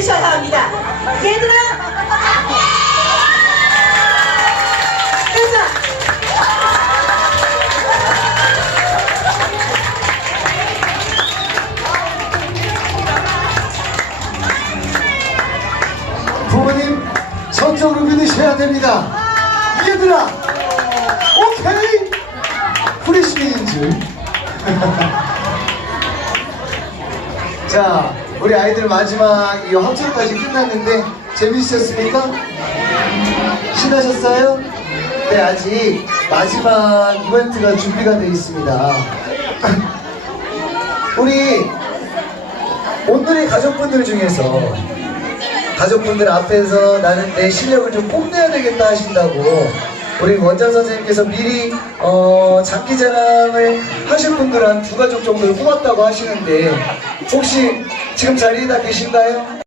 드셔야 합니다. 얘들아! 얘들아! 부모님 전적으로 믿으셔야 됩니다. 얘들아! 오케이! 프리시민인 줄. 자. 우리 아이들 마지막 이 합창까지 끝났는데 재밌으셨습니까? 신나셨어요? 네, 아직 마지막 이벤트가 준비가 되어 있습니다. 우리 오늘의 가족분들 중에서 가족분들 앞에서 나는 내 실력을 좀 뽐내야 되겠다 하신다고 우리 원장 선생님께서 미리 어, 장기 자랑을 하실 분들 한 두 가족 정도를 뽑았다고 하시는데 혹시 지금 자리에 다 계신가요?